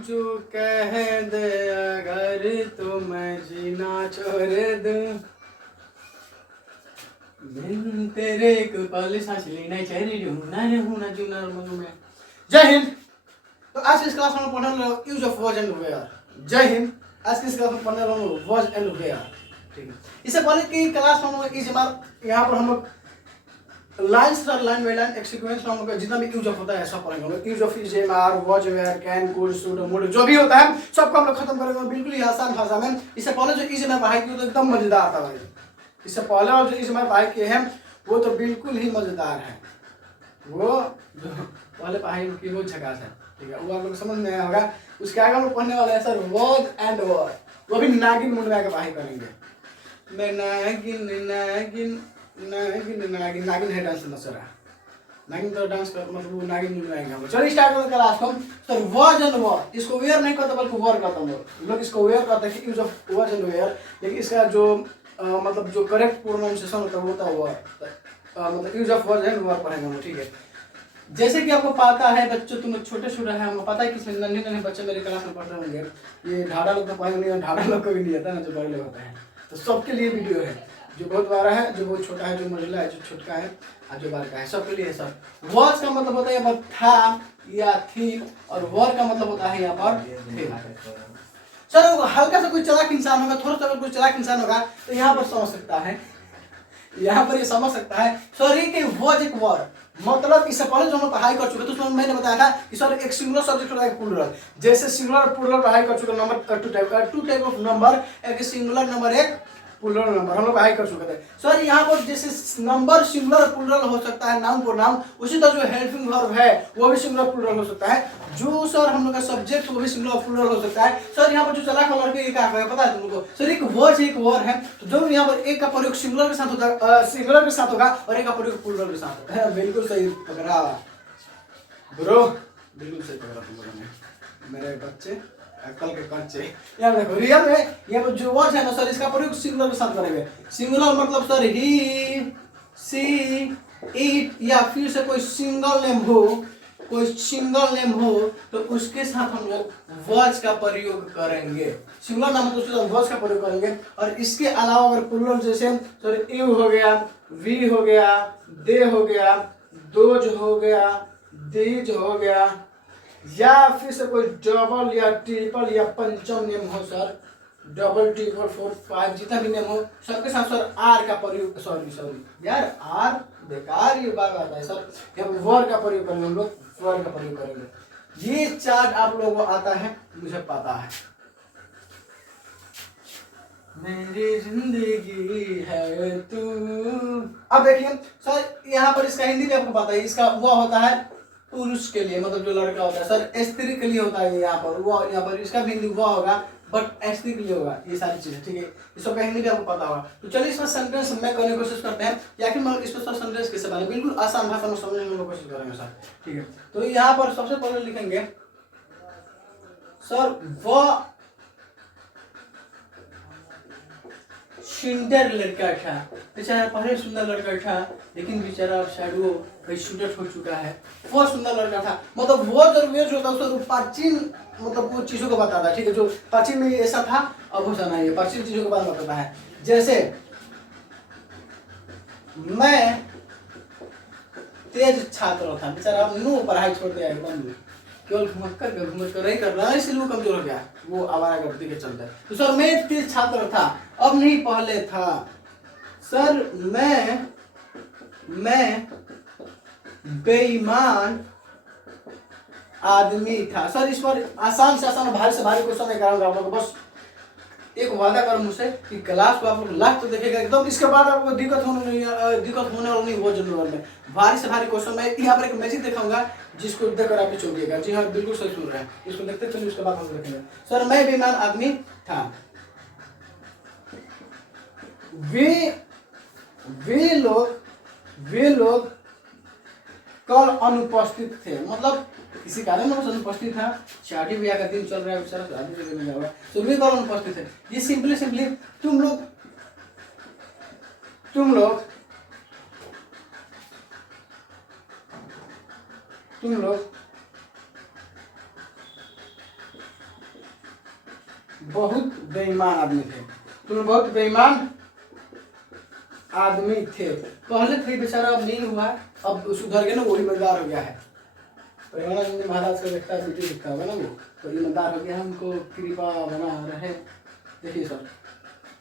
जो कह दे अगर तो मैं जीना छोड़ दूं, बिन तेरे को पल सांस लेना चाहिए ढूंढना रहूं ना जूना मधु में। जय हिंद। तो आज की इस क्लास में पढ़ने वाला use of words and where. जय हिंद। आज की इस क्लास में पढ़ने वाला वर्ज एंड वेयर, ठीक है। इससे पहले की क्लास में हम लोग इस बार यहाँ पर हम लोग लाइन्स और लाइन बाय लाइन एक सीक्वेंस में हम लोग जितना भी यूज ऑफ होता है सब पढ़ेंगे हम लोग। Use of is am are words where can could should would जो भी होता है सबको हम लोग खत्म करेंगे बिल्कुल ही आसान भाषा में। इससे पहले जो इज में पढ़ाई की तो एकदम मजेदार था भाई। इससे पहले और जो इज में पढ़ाई किए हैं वो तो बिल्कुल ही मजेदार है। वो जो पहले पढ़ाई की वो झकास है, ठीक है, वो आप लोग समझ में आया होगा। उसके आगे हम लोग पढ़ने वाले हैं सर वर्ड एंड वर्ड, वो भी नागिन मुंड में आकर पढ़ाई करेंगे। मैं नागिन नागिन नागिन नागिन नागिन है डांस नसरा नागिन तो डांस कर मतलब वो नागिन मुंड में आएंगे हम। चलिए स्टार्ट करते क्लास को। सर वर्ड एंड वर्ड इसको वेयर नहीं करते बल्कि वर्ड करता हूँ लोग इसको वेयर करते हैं use of word and where, लेकिन इसका जो मतलब जो करेक्ट प्रोनाउंसिएशन होता है वो होता है वर्ड, मतलब use of word and word पढ़ेंगे हम, ठीक है। जैसे कि आपको पता है बच्चों, तुम लोग छोटे छोटे हैं, हमको पता है कि नन्हे नन्हे बच्चे मेरे क्लास में पढ़ रहे होंगे। ये ढाढ़ा लोग तो पढ़ेंगे नहीं और ढाढ़ा लोग को भी नहीं आता ना जो बड़े लोग होते हैं। तो सबके लिए वीडियो है, जो बहुत बड़ा है, जो बहुत छोटा है, जो मझला है, जो छोटका है और जो बड़ा है, सबके लिए है सर। वर्ड का मतलब होता है यहाँ पर था या थी और वर्ड का मतलब होता है यहाँ पर थे। सर हल्का सा कोई चालाक इंसान होगा, थोड़ा सा अगर कोई चालाक इंसान होगा तो यहाँ पर समझ सकता है, यहाँ पर ये समझ सकता है सर ये कि वर्ड एक वर्ड मतलब इससे पहले जो हम पढ़ाई कर चुके तो उसमें मैंने बताया था कि सर एक सिंगुलर सब्जेक्ट होता है प्लूरल। जैसे सिंगुलर प्लूरल पढ़ाई कर चुके number two type of number, एक सिंगुलर नंबर एक प्लूरल नंबर हम लोग पढ़ाई कर चुके थे। सर यहाँ पर जैसे नंबर सिंगुलर प्लूरल हो सकता है नाउन प्रोनाउन, उसी तरह जो हेल्पिंग वर्ब है वो भी सिंगुलर प्लूरल हो सकता है। जो सर हम लोग का सब्जेक्ट वो भी सिंगुलर प्लूरल हो सकता है। सर यहाँ पर जो चला कलर के क्या है पता है तुमको सर एक वर्ड एक वर्ड है तो जो यहाँ पर एक का प्रयोग सिंगुलर के साथ होता है, सिंगुलर के साथ होगा और एक का प्रयोग प्लूरल के साथ होगा। बिल्कुल सही पकड़ा ब्रो, बिल्कुल सही पकड़ा तुम लोगों ने मेरे बच्चे कल के बच्चे। यहाँ देखो रियल में यहाँ पर जो वर्ड है ना सर इसका प्रयोग सिंगुलर के साथ करेंगे। सिंगुलर मतलब सर ही सी इट या फिर से कोई सिंगल नेम हो, कोई सिंगल नेम हो तो उसके साथ हम लोग वर्ड्स का प्रयोग करेंगे। सिंगुलर नाम तो उसके साथ वर्ड्स का प्रयोग करेंगे। और इसके अलावा अगर प्लूरल जैसे सर यू हो गया, वी हो गया, दे हो गया, दोज हो गया, दीज हो गया, या फिर से कोई डबल या ट्रिपल या पंचम नेम हो sir, double triple four five जितना भी नेम हो सबके साथ सर आर का प्रयोग, सॉरी यार आर बेकार ये बात आता है सर, यहाँ वर्ड का प्रयोग करेंगे हम लोग, वर्ड का प्रयोग करेंगे। ये चार्ट आप लोगों को आता है, मुझे पता है। मेरी जिंदगी है तू। अब देखिए सर यहाँ पर इसका हिंदी भी आपको पता है, इसका वो होता है पुरुष के लिए मतलब जो लड़का होता है सर, स्त्री के लिए होता है यहाँ पर वो, यहाँ पर इसका भी हिंदी वो होगा बट स्त्री के लिए होगा ये सारी चीजें, ठीक है। इस सबका हिंदी भी आपको पता होगा। तो चलिए इसमें सेंटेंस में करने की कोशिश करते हैं या फिर मैं इसमें सर सेंटेंस कैसे बने बिल्कुल आसान भाषा में समझने की कोशिश करेंगे सर, ठीक है। तो यहाँ पर सबसे पहले लिखेंगे सर वह सुंदर लड़का था, बेचारा पहले सुंदर लड़का था लेकिन बेचारा अब शायद वो कहीं सुंदर हो चुका है। वो सुंदर लड़का था मतलब वो जो वेज होता है उसको प्राचीन मतलब वो चीजों को बताता है, ठीक है। जो प्राचीन में ऐसा था अब वैसा नहीं है, प्राचीन चीजों के बारे में बताता है। जैसे मैं तेज छात्र था, बेचारा अब नो पढ़ाई छोड़ दिया एकदम, केवल घुमट कर नहीं कर रहा है इसलिए वो कमजोर हो गया, वो आवारागर्दी के चलते। तो सर मैं तेज छात्र था अब नहीं पहले था। सर मैं बेईमान आदमी था। सर इस पर आसान से आसान भारी से भारी क्वेश्चन नहीं कराऊंगा आप लोगों को, बस एक वादा करो मुझसे कि क्लास को आप लोग लास्ट तो देखेगा एकदम, इसके बाद आपको दिक्कत होने वाला नहीं वो जनरल में भारी से भारी क्वेश्चन। मैं यहाँ पर एक मैजिक दिखाऊंगा जिसको देखकर आप भी चौंकिएगा। जी हाँ बिल्कुल सही सुन रहे हैं, इसको देखते चलिए उसके बाद हम देखेंगे। सर मैं बेईमान आदमी था। वे लोग कल अनुपस्थित थे मतलब किसी कारण अनुपस्थित था, शादी ब्याह का दिन चल रहा है बेचारा शादी के दिन जाएगा तो वे कल अनुपस्थित है। ये सिंपली तुम लोग बहुत बेईमान आदमी थे। तुम लोग बहुत बेईमान आदमी थे। पहले थे बेचारा, अब नहीं हुआ, अब सुधर गया ना, वो ईमानदार हो गया है। प्रेमानंद महाराज का देखता वीडियो दिखता होगा ना, वो तो ईमानदार हो गया, हमको कृपा बना रहे। देखिए सर,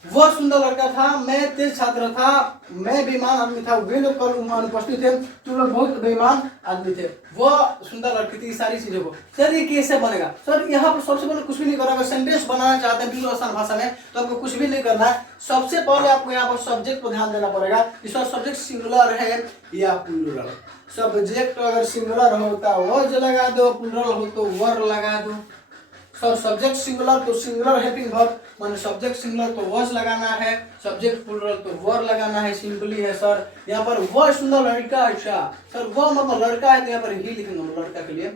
वह सुंदर लड़का था, मैं तेज छात्र था, मैं बेईमान आदमी था, वे लोग कल अनुपस्थित थे, तुम लोग बहुत बेईमान आदमी थे। वह सुंदर लड़की थी, सारी चीजों को। सर ये कैसे बनेगा? सर यहाँ पर सबसे पहले कुछ भी नहीं करना। अगर सेंटेंस बनाना चाहते हैं बिल्कुल आसान भाषा में तो आपको कुछ भी नहीं करना है। सबसे पहले आपको यहाँ पर सब्जेक्ट पर ध्यान देना पड़ेगा कि सर सब्जेक्ट सिंगुलर है या प्लूरल। सब्जेक्ट अगर सिंगुलर होता वर्ज लगा दो, प्लूरल हो तो वर लगा दो। सर सब्जेक्ट सिंगुलर तो सिंगुलर हेल्पिंग वर्ब, माने सब्जेक्ट सिंगुलर तो वर्ज लगाना है, सब्जेक्ट प्लूरल तो वर लगाना है। सिंपली है सर। यहाँ पर वह सुंदर लड़का, अच्छा सर वह मतलब लड़का है तो यहाँ पर ही लिखेंगे हम लड़का के लिए,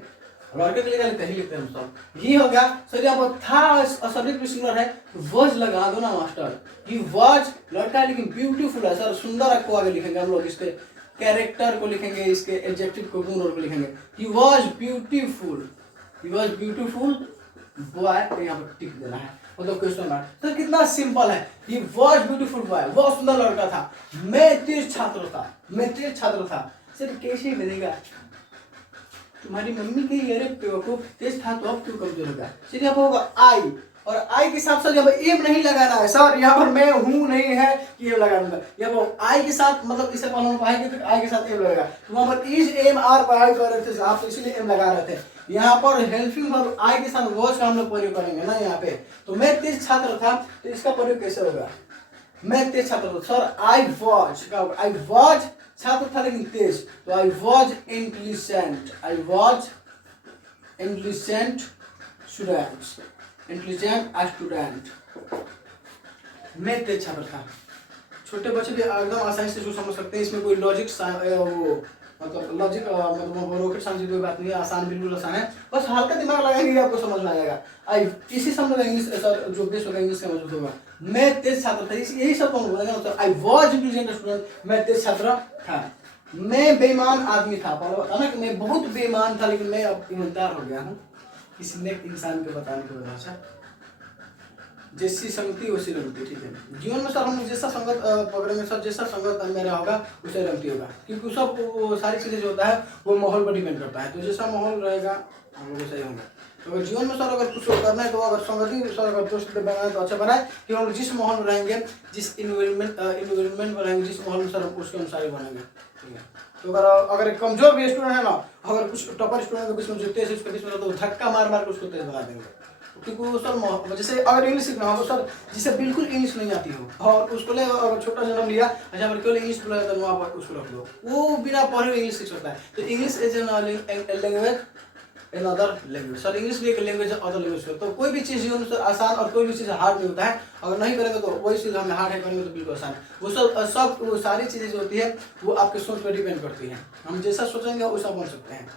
लड़के के लिए ही लिखते हैं हम सब। ही हो गया सर। यहाँ पर था सब्जेक्ट भी सिंगुलर है तो वर्ज लगा दो ना मास्टर। ही वाज लड़का है लेकिन ब्यूटीफुल है सर। सुंदर को आगे लिखेंगे हम लोग, इसके कैरेक्टर को लिखेंगे, इसके एडजेक्टिव को गुण को लिखेंगे। He was beautiful, he was beautiful boy, यहाँ पर टिक देना है, मतलब क्वेश्चन मार्क। तो कितना सिंपल है। ही वाज ब्यूटीफुल बॉय, वो सुंदर लड़का था। मैं तेज छात्र था, मैं तेज छात्र था। सिर्फ कैसे बनेगा? तुम्हारी मम्मी की अरे बेवकूफ तेज था तो अब क्यों कमजोर होगा? सिर्फ यहाँ पर होगा आई, और आई के साथ साथ यहाँ पर एम नहीं लगाना है सर। यहाँ पर मैं हूँ नहीं है कि एम लगाना है। यहाँ पर आई के साथ मतलब इससे पहले हम पढ़ाई तो आई के साथ एम लगेगा। तो वहाँ पर इज एम आर पढ़ाई कर रहे थे आप, तो इसीलिए एम लगा रहे थे। यहाँ पर हेल्पिंग वर्ब आई के साथ वॉज का हम लोग प्रयोग करेंगे ना यहाँ पे। तो मैं तेज छात्र था तो इसका प्रयोग कैसे होगा? मैं तेज छात्र था सर। आई वॉज छात्र था लेकिन तेज, तो I was intelligent, I was intelligent student, intelligent student. मैं तेज छात्र था। छोटे बच्चे भी एकदम आसानी से जो समझ सकते हैं, इसमें कोई लॉजिक मतलब लॉजिक मतलब रॉकेट साइंस की कोई बात नहीं है, आसान बिल्कुल आसान है। बस हल्का दिमाग लगाएंगे आपको समझ में आ जाएगा। आई इसी समझ इंग्लिश सर जो बेस होगा इंग्लिश का मौजूद होगा। मैं तेज छात्र था, यही सब कौन बोलेगा sir. I was intelligent student, मैं तेज छात्र था। मैं बेईमान आदमी था, पहले बताना कि मैं बहुत बेईमान था लेकिन मैं अब ईमानदार हो गया हूँ किसी नेक इंसान को बताने की वजह से। जैसी संगति वैसी रंगती, ठीक है। जीवन में सर हम जैसा संगत पकड़ेंगे सर, जैसा संगत मेरा होगा उसे रंगती होगा, क्योंकि सब वो सारी चीजें जो होता है वो माहौल पर डिपेंड करता है। तो जैसा माहौल रहेगा हम लोग सही होंगे। तो अगर जीवन में सर अगर कुछ करना है तो अगर संगति सर अगर दोस्त बनाना है तो अच्छा बनाए कि हम जिस माहौल में रहेंगे, जिस इन्वायरमेंट में रहेंगे, जिस माहौल में सर उसके अनुसार ही बनेंगे, ठीक है। तो अगर एक कमजोर भी स्टूडेंट है ना, अगर कुछ टॉपर स्टूडेंट के बीच में जो तेज है उसके बीच में तो धक्का मार मार के उसको तेज बना देंगे। क्योंकि वो सर जैसे अगर इंग्लिश सीखना हो तो सर जिसे बिल्कुल इंग्लिश नहीं आती हो और उसको ले अगर छोटा जन्म लिया, अच्छा पर केवल इंग्लिश बोला जाता है वहाँ पर उसको रख दो, वो बिना पढ़े हुए इंग्लिश सीख सकता है। तो English is an language in other language. Sir English भी एक लैंग्वेज है अदर लैंग्वेज। तो कोई भी चीज़ जीवन में आसान और कोई भी चीज़ हार्ड नहीं होता है। अगर नहीं करेंगे तो वही चीज़ हमें हार्ड है, करेंगे तो बिल्कुल आसान। वो सब वो सारी चीज़ें जो होती है वो आपके सोच पर डिपेंड करती है। हम जैसा सोचेंगे वैसा बन सकते हैं।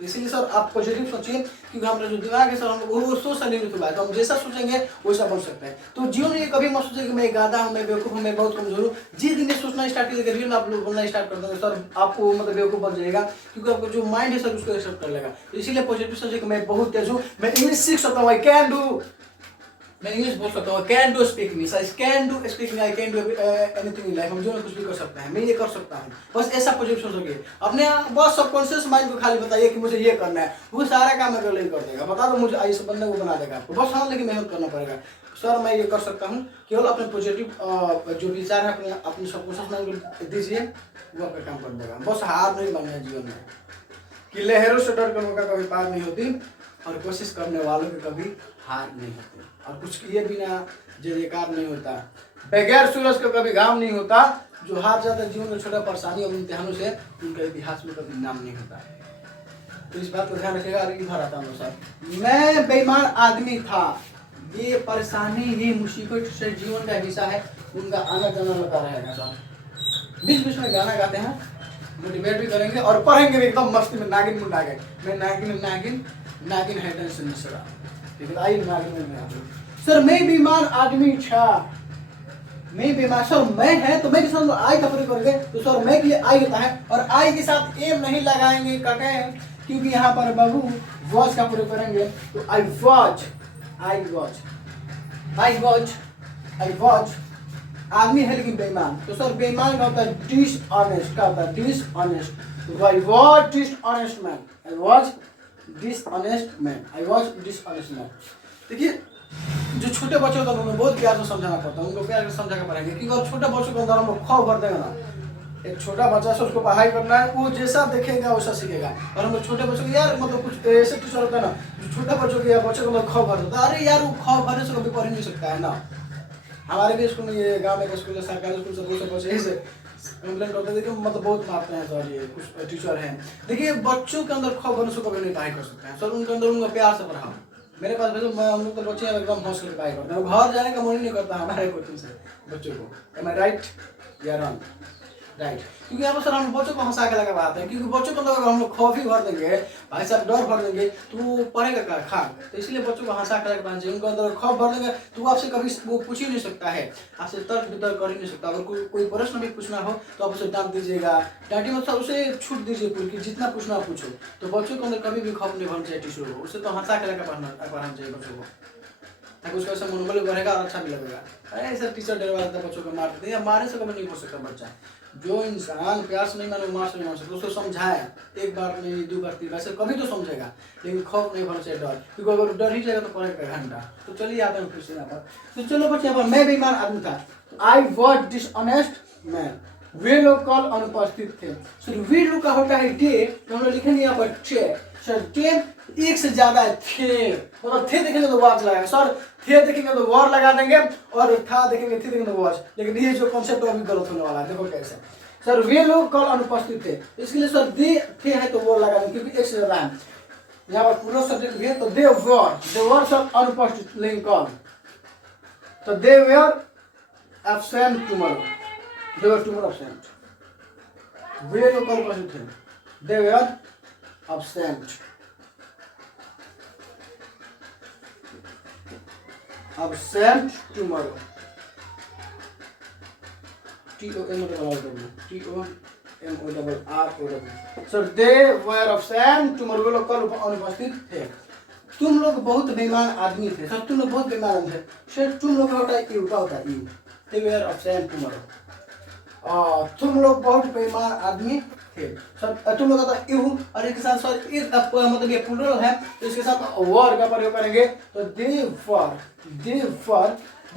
तो इसीलिए सर आप पॉजिटिव सोचिए, क्योंकि हमारा जो दिमाग है सर हम वो सोच से निर्मित हुआ है। तो हम जैसा सोचेंगे वैसा बन सकते हैं। तो जीवन में कभी मत सोचिए कि मैं गाधा हूँ, मैं बेवकूफ़ हूँ, मैं बहुत कमजोर हूँ। जिस दिन ये सोचना स्टार्ट कीजिएगा जीवन आप लोग बोलना स्टार्ट कर देंगे सर आपको मतलब बेवकूफ़ बन जाएगा, क्योंकि आपको जो माइंड है सर उसको एक्सेप्ट कर लेगा। तो इसीलिए पॉजिटिव सोचिए कि मैं बहुत तेज हूँ, मैं इंग्लिश सीख सकता हूँ, आई कैन डू, मैं इंग्लिश बोल सकता हूँ, can do speak English, I can do speak English, I can do anything in life. हम जो कुछ भी कर सकते हैं, मैं ये कर सकता हूँ। बस ऐसा पॉजिटिव सोचिए अपने, बस सबकॉन्शियस माइंड को खाली बताइए कि मुझे ये करना है, वो सारा काम अगर नहीं कर देगा। बता दो मुझे ऐसे बनने को बना देगा आपको, बस हाँ लेकिन मेहनत करना पड़ेगा। सर मैं ये कर सकता हूँ, केवल अपने पॉजिटिव जो विचार है अपने सबकॉन्शियस माइंड को दीजिए, वो आपका काम कर देगा। बस हार नहीं बनना है जीवन में, कि लहरों से डर कर कभी पार नहीं होती और कोशिश करने वालों की कभी हार नहीं होती, और कुछ किए बिना जयकार नहीं होता, बगैर सूरज का कभी घाम नहीं होता। जो हार जाता है जीवन में छोटा परेशानी और इम्तिहानों से, उनका इतिहास में कभी नाम नहीं होता। तो इस बात को ध्यान रखिएगा। इधर आता हूँ सर, मैं बेईमान आदमी था। ये परेशानी, ये मुसीबत से जीवन का हिस्सा है, उनका आना जाना लगा रहेगा सर। बीच बीच में गाना गाते हैं, मोटिवेट भी करेंगे और पढ़ेंगे भी एकदम मस्ती में। नागिन मुंडा गए, मैं नागिन है टेंशन सर, लेकिन आई नागिन में सर मैं बीमार आदमी था, मैं बीमार सर मैं है तो मैं के साथ आई का प्रयोग करेंगे। तो सर मैं के लिए आई होता है और आई के साथ एम नहीं लगाएंगे क्योंकि यहाँ पर बाबू वॉच का प्रयोग करेंगे। तो आई वॉच आई वॉच आदमी है लेकिन बेईमान। तो सर बेईमान का होता है डिसऑनेस्ट, का होता है डिसऑनेस्ट। तो I watch dishonest man, I watch dishonest man, I watch dishonest man. देखिए जो छोटे बच्चे होते हैं उन्हें बहुत प्यार से समझाना पड़ता है, उनको प्यार से समझा के पढ़ाएंगे, क्योंकि अगर छोटे बच्चों के अंदर हम लोग खौफ भर देंगे ना, एक छोटा बच्चा से उसको पढ़ाई करना है, वो जैसा देखेगा वैसा सीखेगा। और हम लोग छोटे बच्चों को यार मतलब कुछ ऐसे टीचर होता है ना जो छोटे बच्चों के या बच्चे को लोग खौफ भर देता है, अरे यार वो खौफ भरने से कभी पढ़ ही नहीं सकता है ना। हमारे भी स्कूल में, ये गाँव में स्कूल है, सरकारी स्कूल से बहुत से बच्चे ऐसे कंप्लेंट करते थे कि मतलब बहुत मारते हैं सर, ये कुछ टीचर हैं। देखिए बच्चों के अंदर खौफ भरने से कभी नहीं पढ़ाई कर सकते हैं सर, उनके अंदर उनका प्यार से पढ़ाओ। मेरे पास भेजो, मैं हम लोग तो बच्चे एकदम हौस करके पढ़ाई करते हैं, घर जाने का मन ही नहीं करता हमारे कोचिंग से बच्चों को। एम आई राइट या रॉन्ग? राइट। क्योंकि यहाँ पर सर हम बच्चों को हंसा के लगा पाते हैं, क्योंकि बच्चों को अंदर अगर हम लोग खौफ ही भर देंगे, भाई साहब डर भर देंगे, तो वो पढ़ेगा क्या खाक। तो इसलिए बच्चों को हंसा के लगा पाना चाहिए। उनको अंदर खौफ भर देंगे तो वो आपसे कभी वो पूछ ही नहीं सकता है, आपसे तर्क वितर्क कर ही नहीं सकता। अगर कोई प्रश्न भी पूछना हो तो आप उसे डांट दीजिएगा, डांटिए मतलब उसे छूट दीजिए पूरी कि जितना पूछना पूछो। तो बच्चों के अंदर कभी भी खौफ नहीं भरना चाहिए टीचर को, उसे तो हंसा के लगा पढ़ाना चाहिए बच्चों को, ताकि उसका ऐसा मनोबल बढ़ेगा और अच्छा भी लगेगा। अरे ऐसा टीचर डरवा देता है बच्चों को, मार देते हैं, मारने से कभी नहीं हो सकता बच्चा। जो इंसान प्यार से नहीं माने मार से नहीं मान सकता, उसको समझाए एक बार नहीं, 2 बार 3 बार से कभी तो समझेगा, लेकिन खौफ नहीं भरना चाहिए, डर। क्योंकि अगर डर ही जाएगा तो पढ़ेगा घंटा। तो चलिए आते हैं फिर से यहाँ पर। तो चलो बच्चे यहाँ पर मैं बेईमान आदमी था, आई वॉज डिसऑनेस्ट मैन। वे लोग कल अनुपस्थित थे। सर वे लोग का होता है डे, तो हम लोग लिखेंगे यहाँ पर थे। सर टे एक से ज्यादा है, थे मतलब थे देखेंगे तो वाच लगाएंगे सर, थे देखेंगे तो वॉर लगा देंगे, और था देखेंगे थे देखेंगे तो वॉच। लेकिन ये जो कॉन्सेप्ट अभी गलत होने वाला है, देखो कैसे। सर वे लोग कल अनुपस्थित थे, इसके लिए सर दे थे है तो वॉर लगा देंगे, क्योंकि एक से ज्यादा है। यहाँ पर पूरा सब्जेक्ट भी है, तो दे वर सर अनुपस्थित लेकिन कल, तो they were absent tomorrow, they were tomorrow absent. वे लोग कल उपस्थित थे, they were absent, absent tomorrow, TOMORROW। Sir they were absent tomorrow, वे लोग कल अनुपस्थित थे। तुम लोग बहुत बेईमान आदमी थे। सर तुम लोग बहुत बेईमान आदमी थे। सर तुम लोग का होता है यू, का होता है you, they were absent tomorrow। तुम लोग बहुत बेईमान आदमी थे। सर तुम लोग का यू, और इसके साथ सर इस मतलब ये प्लूरल है, तो इसके साथ वर का प्रयोग करेंगे, तो दे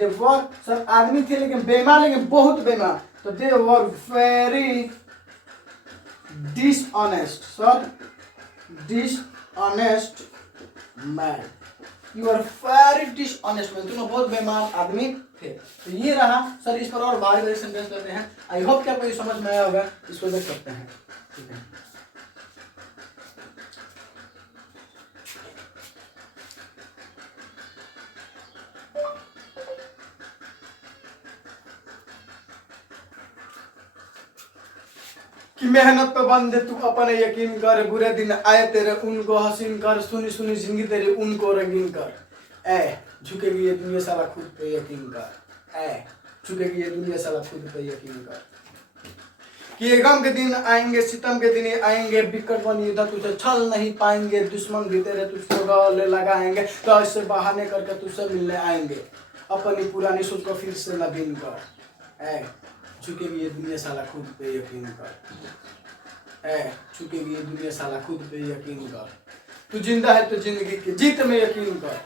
वर सर आदमी थे लेकिन बेईमान, लेकिन बहुत बेईमान, तो they were very dishonest. Sir dishonest man, you are very dishonest man, तुम बहुत बेईमान आदमी थे। तो ये रहा सर, इस पर और बारी सेंटेंस करते हैं। आई होप कि आपको ये समझ में आया होगा, इसको देख सकते हैं। ठीक है, कि मेहनत पे बंदे तू अपने यकीन कर, बुरे दिन आए तेरे उनको हसीन कर, सुनी सुनी जिंदगी तेरी उनको रंगीन कर। ए झुकेगी ये दुनिया साला खुद पे यकीन कर, ए झुकेगी ये दुनिया साला खुद पे यकीन कर। कि ये गम के दिन आएंगे, सितम के दिन आएंगे, बिकट वन युद्ध तुझे छल नहीं पाएंगे, दुश्मन भी तेरे तुझको गले लगाएंगे, तो ऐसे बहाने करके तुझसे मिलने आएंगे, अपनी पुरानी सोच को फिर से नवीन कर। ए झुकेगी ये दुनिया साला खुद पे यकीन कर, ए झुकेगी ये दुनिया साला खुद पे यकीन कर। तू जिंदा है तो जिंदगी की जीत में यकीन कर।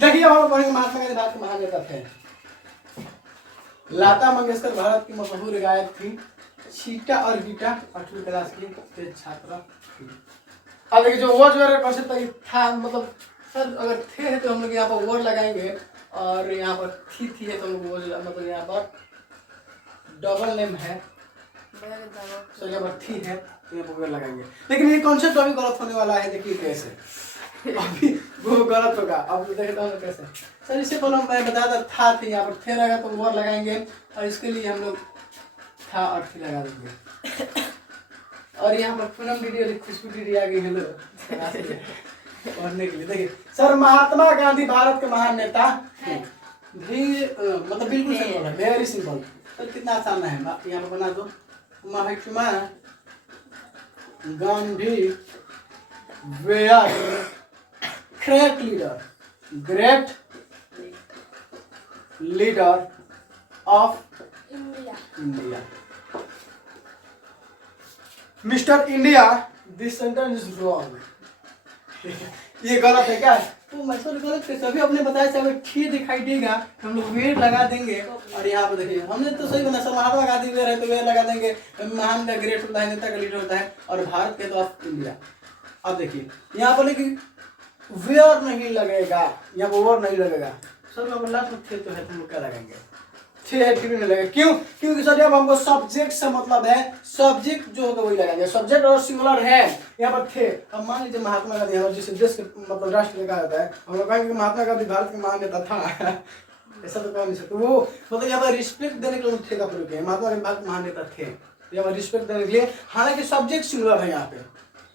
देखिए हम लोग पढ़ेंगे महात्मा गांधी भारत के महान नेता थे। लता मंगेशकर भारत की मशहूर गायक थी। छीटा और गीटा 8वीं क्लास की छात्रा थी। अब देखिए जो वर्ड वगैरह कॉन्सेप्ट था, मतलब सर अगर थे है तो हम लोग यहाँ पर वर्ड लगाएंगे, और यहाँ पर थी है तो हम लोग मतलब यहाँ पर डबल नेम है, सर यहाँ पर थी है तो यहाँ पर वर्ड लगाएंगे। लेकिन ये कॉन्सेप्ट अभी गलत होने वाला है, देखिए कैसे अभी वो गलत होगा। अब देखते हैं कैसे। सर इससे पहले मैं बताया था थी, यहाँ पर थे लगा तो वर्ड लगाएंगे, और इसके लिए हम लोग था और थी लगा देंगे। और यहाँ पर पूनम वीडियो खुशबू दीदी आ गई, हेलो पढ़ने के लिए। देखिए सर महात्मा गांधी भारत के महान नेता भी, मतलब बिल्कुल सिंपल है, वेरी सिंपल। सर कितना आसान है, यहाँ पर बना दो, Mahatma Gandhi were great leader, great leader of India. Mister India, this sentence is wrong. ये गलत है क्या? तो मतलब गलत है, सभी अपने बताया चाहे ठीक दिखाई देगा, हम लोग वेट लगा देंगे। और यहाँ पे देखिए हमने तो सही बना, सब महात्मा गांधी वेयर है तो वेयर लगा देंगे, महान का ग्रेट होता है, नेता का लीडर होता है, और भारत के तो ऑफ इंडिया। अब देखिए यहाँ पर लेकिन वेयर नहीं लगेगा, यहाँ पर वर्ड नहीं लगेगा। सर मैं लास्ट में थे तो है, तुम लोग क्या लगाएंगे? थे है क्यों नहीं लगेगा? क्यों? क्योंकि सर जब हमको सब्जेक्ट से मतलब है, सब्जेक्ट जो होगा वही लगाएंगे। सब्जेक्ट और सिंगुलर है, यहाँ पर थे। अब मान लीजिए महात्मा गांधी हमारे जिस देश के मतलब राष्ट्र कहा जाता है, हम लोग कहेंगे महात्मा गांधी भारत के महान नेता था ऐसा तो कह नहीं सकते। वो मतलब यहाँ पर रिस्पेक्ट देने के लिए थे का प्रयोग किया, महात्मा गांधी भारत के महान नेता थे, यहाँ पर रिस्पेक्ट देने के लिए। हालांकि सब्जेक्ट सिंगुलर है यहाँ पे,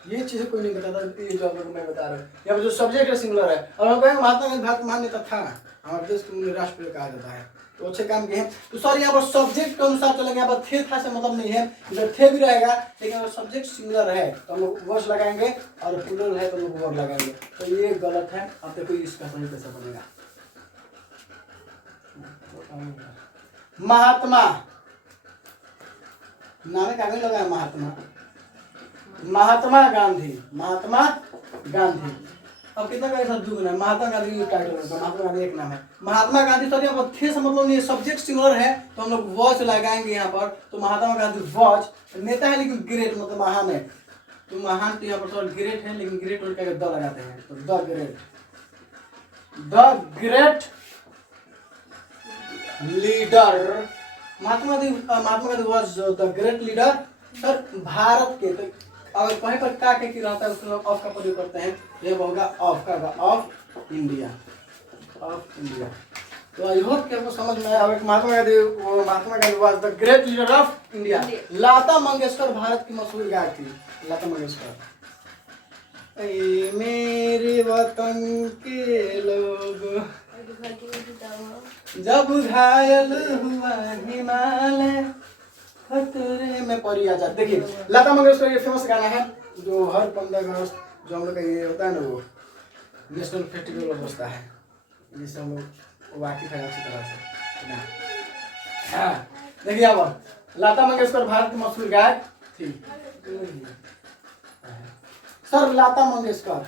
ये चीजें कोई नहीं बताता, ये जो आप लोग मैं बता रहा हूँ। यहाँ पर जो सब्जेक्ट है सिंगुलर है, और हम कहेंगे महात्मा गांधी भारत महान नेता था, हमारे देश के राष्ट्र कहा जाता है, तो अच्छे काम किए हैं। तो सर यहाँ पर सब्जेक्ट के अनुसार चलेंगे, यहाँ पर थे था से मतलब नहीं है, इधर थे भी रहेगा, लेकिन अगर सब्जेक्ट सिंगुलर है तो हम लोग वर्ड लगाएंगे, और प्लूरल है तो हम लोग वर्ड लगाएंगे। तो ये गलत है। अब देखो इसका सही कैसे बनेगा। महात्मा, नाम का आगे लगाया महात्मा, महात्मा गांधी, महात्मा गांधी। अब कितना का ऐसा दुगना है, महात्मा गांधी का टाइटल होता है, महात्मा गांधी एक नाम है। महात्मा गांधी सर यहाँ पर थे से मतलब नहीं, सब्जेक्ट सिंगुलर है तो हम लोग वॉच लगाएंगे यहाँ पर। तो महात्मा गांधी वॉच, नेता है लेकिन ग्रेट मतलब महान है, तो महान तो यहाँ पर सर ग्रेट है, लेकिन ग्रेट और क्या द लगाते हैं, तो the great, the great leader. Mahatma Gandhi was the great leader sir Bharat के। तो अगर कहीं पर का के रहता है उसमें ऑफ का प्रयोग करते हैं, ये होगा ऑफ का, ऑफ इंडिया, ऑफ इंडिया। तो आई होप कि आपको समझ में आया। Mahatma Gandhi was the great leader of India. Lata Mangeshkar Bharat की मशहूर गायक थी, लता मंगेशकर। ऐ मेरे वतन के लोग जब घायल हुआ हिमालय खतरे में पड़ी आ जाए। देखिए लता मंगेशकर ये फेमस गाना है, जो हर 15 अगस्त जो हम लोग का ये होता है ना, वो नेशनल फेस्टिवल होता है, जिससे हम लोग वाकिफ है अच्छी तरह से। हाँ देखिए अब लता मंगेशकर भारत की मशहूर गायक थी। सर लता मंगेशकर,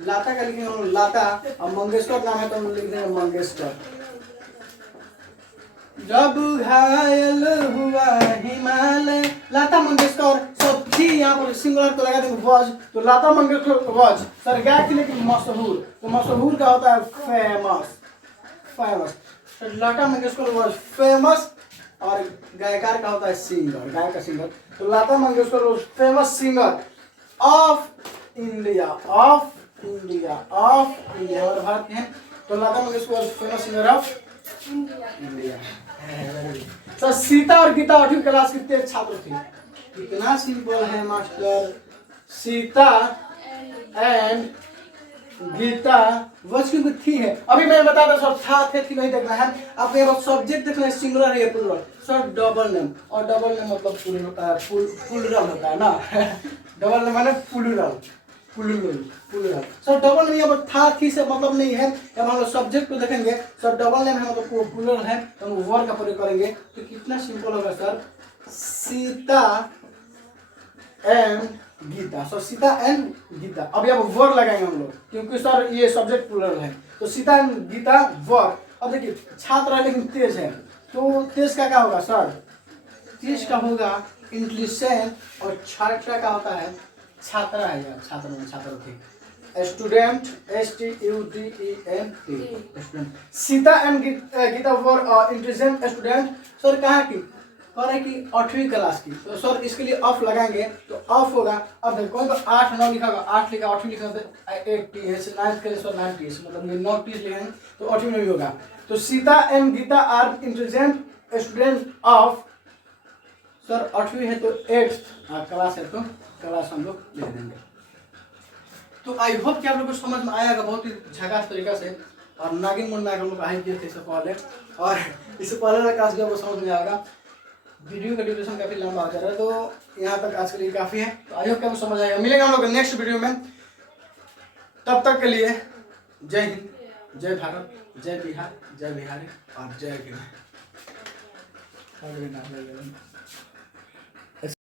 लता का लिखेंगे लता और मंगेशकर नाम है तो हम लिख देंगे मंगेशकर। जब घायल हुआ हिमालय, लता मंगेशकर सब थी, यहाँ पर सिंगुलर तो लगा देंगे वॉज, तो लता मंगेशकर वॉज सर गायक थी लेकिन मशहूर, तो मशहूर का होता है फेमस, फेमस। तो लता मंगेशकर वॉज फेमस, और गायकार का होता है सिंगर, गायक का सिंगर। तो Lata Mangeshkar was famous singer of India, of India, of India, और भारत हैं। तो Lata Mangeshkar was famous singer of India. Sir Sita और गीता 8वीं क्लास की तेज छात्र थी। कितना सिंपल है मास्टर, सीता एंड गीता वच की थी है। अभी मैं बता रहा सर था थे थी नहीं देखना है आपको, ये सब्जेक्ट देखना है, सिंगुलर है प्लुरल। सर डबल नेम, और डबल नेम मतलब प्लुरल होता है ना डबल नेम माने plural, plural. Sir double name यहाँ पर था थी से मतलब नहीं है, जब हम लोग सब्जेक्ट को देखेंगे सर डबल नेम है मतलब प्लुरल है, तो हम वर्ड का प्रयोग करेंगे। तो कितना सिंपल होगा sir, Sita and Gita. Sir Sita and Gita. अब यहाँ वर्ड लगाएंगे हम लोग, क्योंकि सर ये सब्जेक्ट प्लुरल है, तो सीता एंड गीता वर्ड। अब देखिए छात्र है लेकिन तेज है, तो तेज का क्या होगा सर, तेज का होगा इंटेलिजेंट, और छात्रा का होता है छात्रा है यार, छात्र में छात्र थे, student, STUDENT student. Sita and Gita were intelligent student. Sir कहाँ की कह रहे कि 8वीं क्लास की, तो सर इसके लिए ऑफ लगाएंगे, तो ऑफ होगा। अब देखो कौन तो 8 9 लिखा होगा, 8 लिखा 8वीं लिखा तो 8TH, 9th के लिए सर 9TH मतलब ये 9TH लिखेंगे तो 8वीं में भी होगा। तो Sita and Gita are intelligent student of, sir 8वीं है तो 8th क्लास है तो क्लास हम लोग लिख देंगे। तो आई होप कि आप लोग को समझ में आएगा बहुत ही झकास तरीका से। और नागिन मुंड नाग हम लोग हाई किए थे इससे पहले, और इससे पहले का क्लास भी आपको समझ में आएगा। वीडियो का ड्यूरेशन काफी लंबा हो जा रहा है, तो यहाँ तक आज के लिए काफी है। तो आई होप कि आपको समझ आएगा। मिलेंगे हम लोग नेक्स्ट वीडियो में, तब तक के लिए जय हिंद, जय भारत, जय बिहार, जय बिहारी और जय भीम।